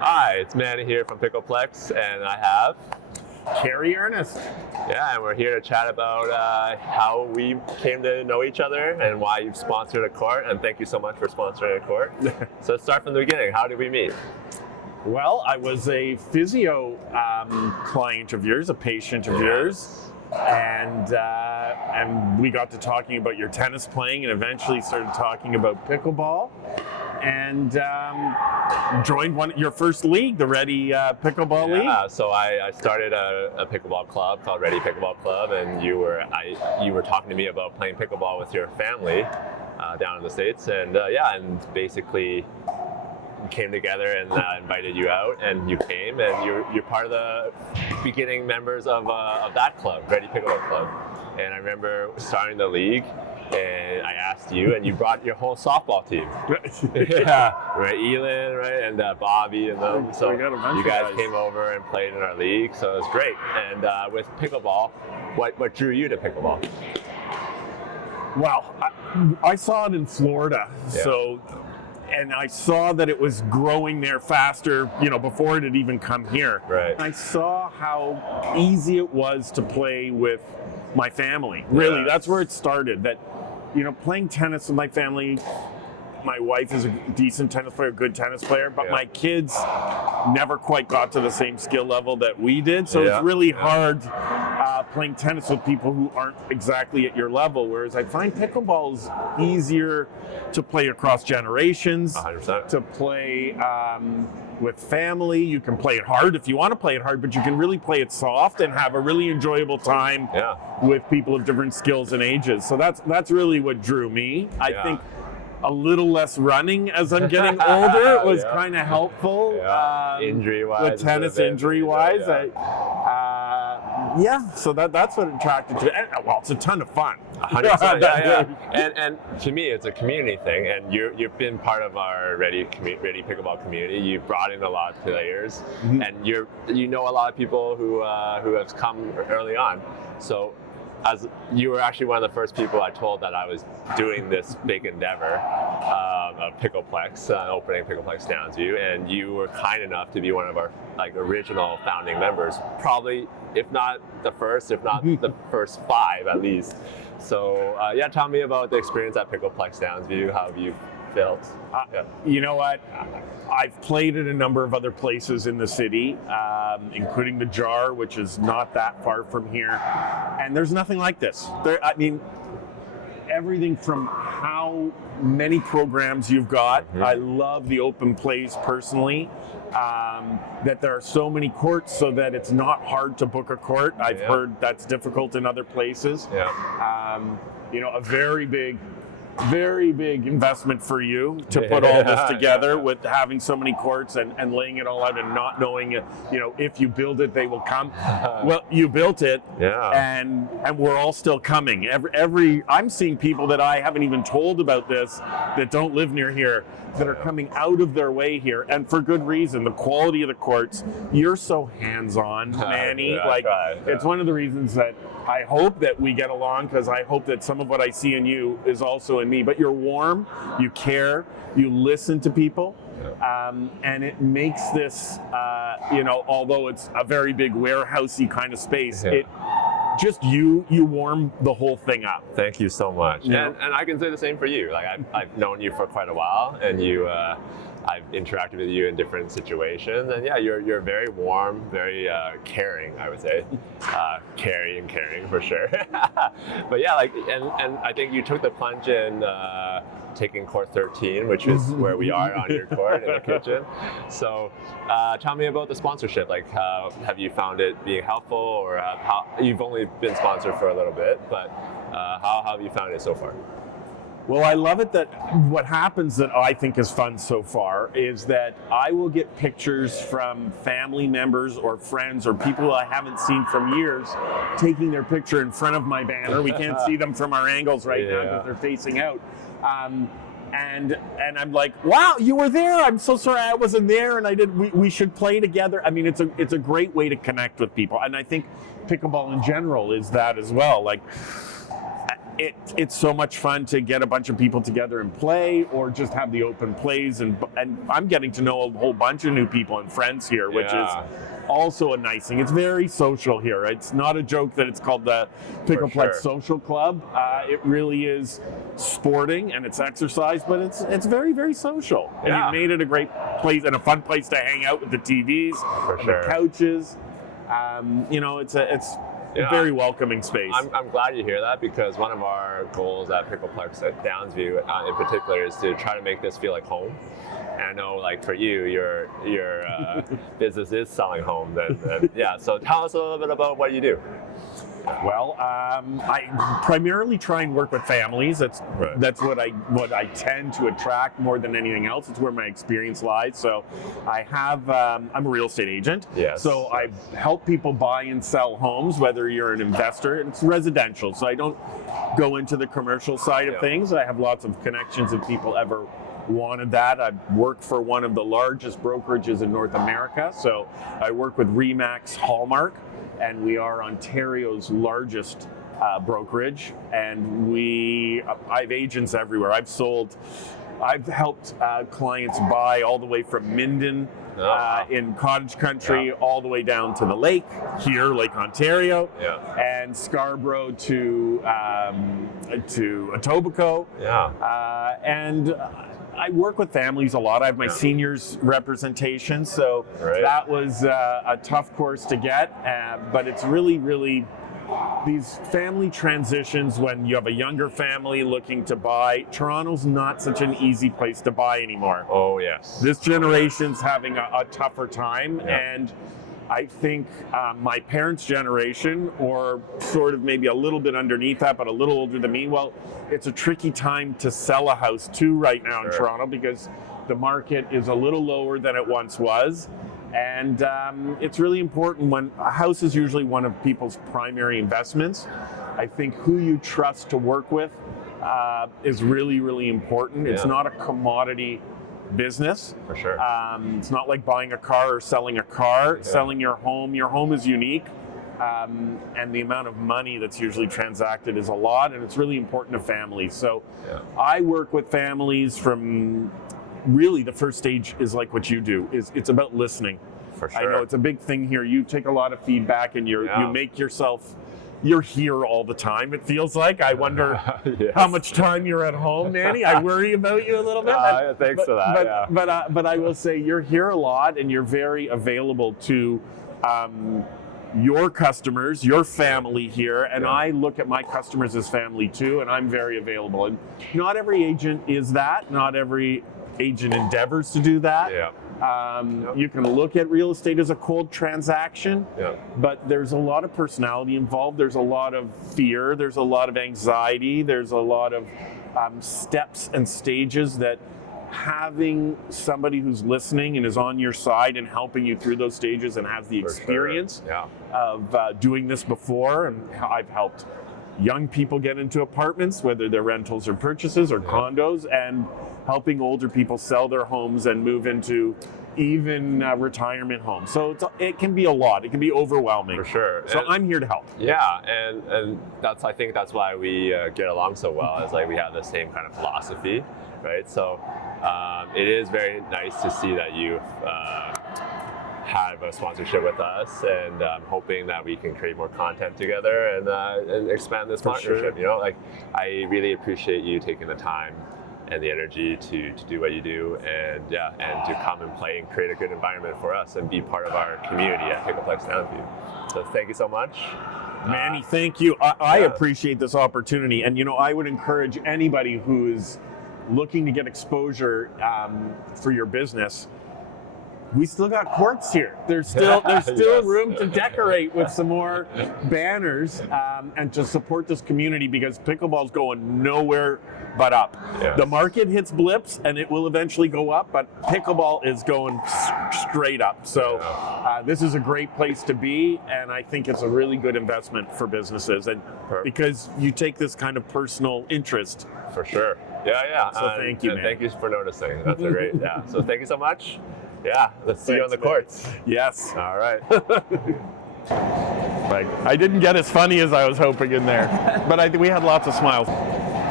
Hi, it's Manny here from Pickleplex, and I have Cary, Ernest. and we're here to chat about how we came to know each other and why you've sponsored a court, and thank you so much for sponsoring a court. So let's start from the beginning. How did we meet? Well, I was a physio client of yours, a patient of yours, and we got to talking about your tennis playing, and eventually started talking about pickleball, and joined your first league, the Ready Pickleball League. Yeah, so I started a pickleball club called Ready Pickleball Club, and you were talking to me about playing pickleball with your family down in the States, and and basically came together and invited you out, and you came, and you're part of the beginning members of that club, Ready Pickleball Club. And I remember starting the league, and I asked you, and you brought your whole softball team. Yeah, right, Elin, right, and Bobby, and them. So you guys came over and played in our league, so it was great. And with pickleball, what drew you to pickleball? Well, I saw it in Florida, and I saw that it was growing there faster, before it had even come here. Right. I saw how easy it was to play with my family. Really, that's where it started. That, playing tennis with my family. My wife is a decent tennis player, good tennis player, but my kids never quite got to the same skill level that we did. So it's really hard playing tennis with people who aren't exactly at your level. Whereas I find pickleball is easier to play across generations, 100%. to play with family. You can play it hard if you want to play it hard, but you can really play it soft and have a really enjoyable time with people of different skills and ages. So that's really what drew me. I think a little less running as I'm getting older was kind of helpful. Injury-wise. With tennis, injury-wise. So that's what attracted to it. And, well, it's a ton of fun. 100%. And to me, it's a community thing, and you've been part of our Ready Pickleball community. You've brought in a lot of players, and you know a lot of people who have come early on. So as you were actually one of the first people I told that I was doing this big endeavor of Pickleplex, opening Pickleplex Downsview, and you were kind enough to be one of our original founding members, probably if not the first, if not the first 5 at least. So tell me about the experience at Pickleplex Downsview. How have you felt? You know what? I've played at a number of other places in the city, including the Jar, which is not that far from here. And there's nothing like this. Everything from how many programs you've got. I love the open plays personally. That there are so many courts so that it's not hard to book a court. I've heard that's difficult in other places. A very big investment for you to put all this together with having so many courts and laying it all out and not knowing, if you build it, they will come. Well, you built it, and we're all still coming. I'm seeing people that I haven't even told about this that don't live near here that are coming out of their way here, and for good reason. The quality of the courts, you're so hands-on, Manny. It's one of the reasons that I hope that we get along, because I hope that some of what I see in you is also in me. But you're warm, you care, you listen to people, and it makes this, although it's a very big warehousey kind of space, you warm the whole thing up. Thank you so much. And I can say the same for you. I've known you for quite a while, and I've interacted with you in different situations, and you're very warm, very caring, I would say. Caring for sure. But and I think you took the plunge in taking court 13, which is where we are on your court in the kitchen. So tell me about the sponsorship. Have you found it being helpful, or how you've only been sponsored for a little bit, but how have you found it so far? Well, I love it that what happens that I think is fun so far is that I will get pictures from family members or friends or people I haven't seen from years taking their picture in front of my banner. We can't see them from our angles right now because they're facing out. And I'm like, wow, you were there. I'm so sorry I wasn't there, and we should play together. I mean, it's a great way to connect with people, and I think pickleball in general is that as well. it's so much fun to get a bunch of people together and play, or just have the open plays, and I'm getting to know a whole bunch of new people and friends here, which is also a nice thing. It's very social here. It's not a joke that it's called the Pickleplex Social Club. It really is sporting and it's exercise, but it's very, very social. And you've made it a great place and a fun place to hang out with the TVs, the couches. It's a very welcoming space. I'm glad you hear that, because one of our goals at Pickleplex at Downsview in particular is to try to make this feel like home. And I know, like, for you, your business is selling homes. And so tell us a little bit about what you do. Well, I primarily try and work with families. That's what I tend to attract more than anything else. It's where my experience lies. So I'm a real estate agent. Yes. So I help people buy and sell homes, whether you're an investor. It's residential, so I don't go into the commercial side of things. I have lots of connections if people ever wanted that. I work for one of the largest brokerages in North America. So I work with Remax Hallmark, and we are Ontario's largest brokerage. And I have agents everywhere. I've helped clients buy all the way from Minden in cottage country all the way down to the lake here, Lake Ontario, and Scarborough to Etobicoke. And I work with families a lot. I have my seniors representation, so that was a tough course to get, but it's really, really these family transitions when you have a younger family looking to buy. Toronto's not such an easy place to buy anymore. Oh, yes. This generation's having a tougher time, and I think my parents' generation, or sort of maybe a little bit underneath that, but a little older than me, well, it's a tricky time to sell a house too right now in Toronto, because the market is a little lower than it once was. And it's really important when a house is usually one of people's primary investments. I think who you trust to work with is really, really important. It's not a commodity business. For sure. It's not like buying a car or selling a car. Selling your home is unique. And the amount of money that's usually transacted is a lot, and it's really important to families. So I work with families from really the first stage is like what you do. It's about listening. For sure. I know it's a big thing here. You take a lot of feedback, and you make yourself, you're here all the time, it feels like. I wonder how much time you're at home, Manny. I worry about you a little bit. Thanks for that. But I will say you're here a lot, and you're very available to your customers, your family here, and I look at my customers as family too, and I'm very available. And not every agent is that. Not every agent endeavors to do that. You can look at real estate as a cold transaction, but there's a lot of personality involved. There's a lot of fear. There's a lot of anxiety. There's a lot of steps and stages that having somebody who's listening and is on your side and helping you through those stages and has the experience of doing this before. And I've helped young people get into apartments, whether they're rentals or purchases or condos, and helping older people sell their homes and move into even retirement homes. So it can be a lot. It can be overwhelming. For sure. So I'm here to help. Yeah, and I think that's why we get along so well. Is like we have the same kind of philosophy, right? So it is very nice to see that you've have a sponsorship with us, and I'm hoping that we can create more content together and expand this partnership. You know, like I really appreciate you taking the time and the energy to do what you do, and to come and play and create a good environment for us and be part of our community at Pickleplex Downsview. So thank you so much. Manny, thank you. I appreciate this opportunity, and I would encourage anybody who is looking to get exposure for your business. We still got courts here. There's still room to decorate with some more banners and to support this community, because pickleball's going nowhere but up. The market hits blips and it will eventually go up, but pickleball is going straight up. So this is a great place to be, and I think it's a really good investment for businesses, and because you take this kind of personal interest. For sure. Yeah. So thank you, man. Thank you for noticing. That's a great. So thank you so much. Yeah, let's see you on the courts. Yes. All right. perfect. I didn't get as funny as I was hoping in there, but we had lots of smiles.